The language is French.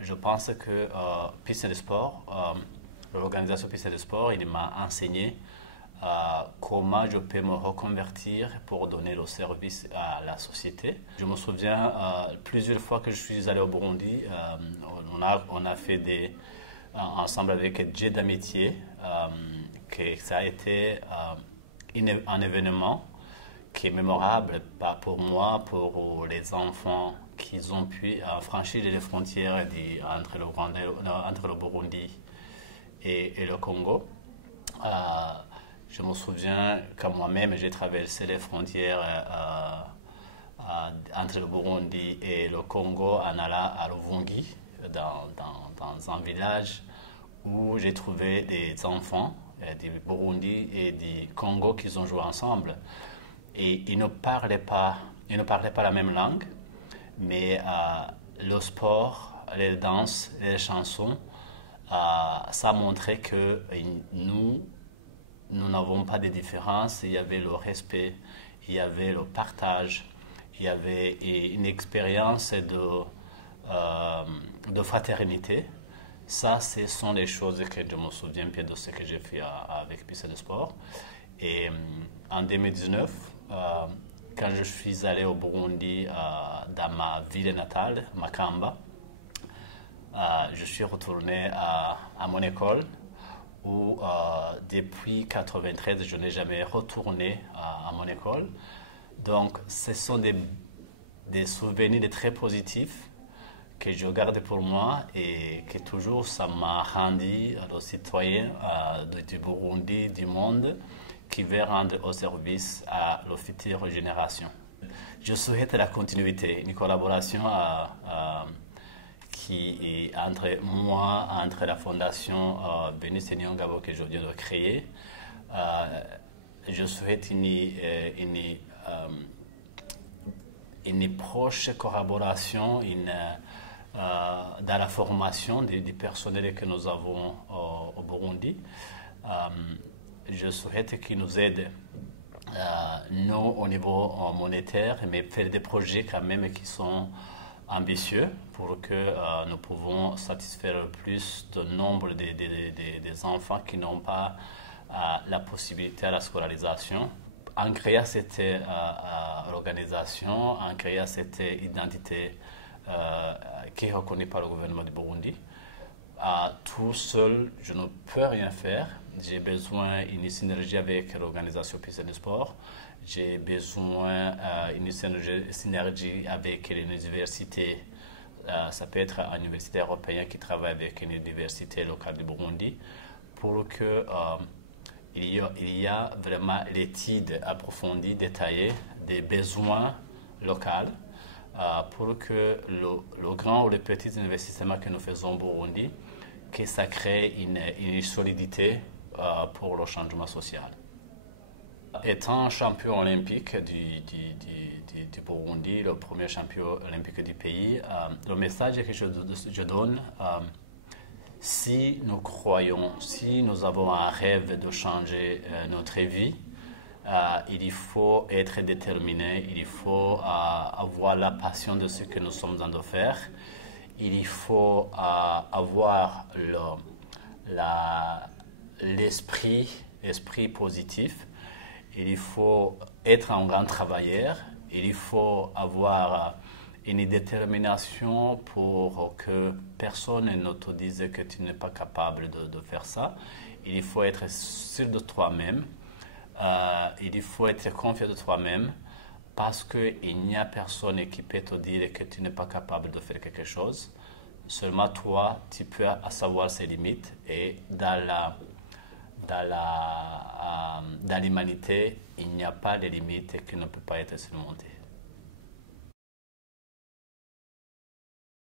Je pense que Piste de Sport, l'organisation Piste de Sport, il m'a enseigné comment je peux me reconvertir pour donner le service à la société. Je me souviens plusieurs fois que je suis allé au Burundi, on a fait ensemble avec Dieu d'amitié, que ça a été un événement qui est mémorable, pas pour moi, pour les enfants qui ont pu franchir les frontières entre le Burundi et le Congo. Je me souviens que moi-même, j'ai traversé les frontières entre le Burundi et le Congo en allant à Luvungi, dans un village où j'ai trouvé des enfants du Burundi et du Congo qui ont joué ensemble. Et ils ne parlaient pas la même langue, mais le sport, les danses, les chansons, ça montrait que nous n'avons pas de différence. Il y avait le respect, il y avait le partage, il y avait une expérience de fraternité. Ça, ce sont les choses que je me souviens bien de ce que j'ai fait avec Piste de Sport. Et en 2019, quand je suis allé au Burundi, dans ma ville natale, Makamba, je suis retourné à mon école où depuis 1993, je n'ai jamais retourné à mon école. Donc, ce sont des souvenirs très positifs que je garde pour moi et que toujours ça m'a rendu le citoyen du Burundi, du monde, qui veut rendre au service à la future génération. Je souhaite la continuité, une collaboration qui est entre la fondation Venus Nyongabo que je viens de créer. Je souhaite une proche collaboration dans la formation du personnel que nous avons au Burundi. Je souhaite qu'ils nous aident, nous, au niveau monétaire, mais faire des projets quand même qui sont ambitieux pour que nous pouvons satisfaire plus de nombre des enfants qui n'ont pas la possibilité à la scolarisation. En créant cette organisation, en créant cette identité qui est reconnue par le gouvernement du Burundi, tout seul, je ne peux rien faire. J'ai besoin d'une synergie avec l'organisation Piste de Sport. J'ai besoin d'une synergie avec les universités. Ça peut être une université européenne qui travaille avec une université locale du Burundi pour que il y a vraiment l'étude approfondie, détaillée des besoins locaux pour que le grand ou le petit investissement que nous faisons au Burundi, que ça crée une solidité pour le changement social. Étant champion olympique du Burundi, le premier champion olympique du pays, le message que je donne, si nous croyons, si nous avons un rêve de changer notre vie, il faut être déterminé, il faut avoir la passion de ce que nous sommes en train de faire, il faut avoir l'esprit positif, il faut être un grand travailleur, il faut avoir une détermination pour que personne ne te dise que tu n'es pas capable de faire ça. Il faut être sûr de toi-même, il faut être confiant de toi-même parce qu'il n'y a personne qui peut te dire que tu n'es pas capable de faire quelque chose. Seulement toi, tu peux savoir ses limites et dans l'humanité, il n'y a pas de limites qui ne peuvent pas être surmontées.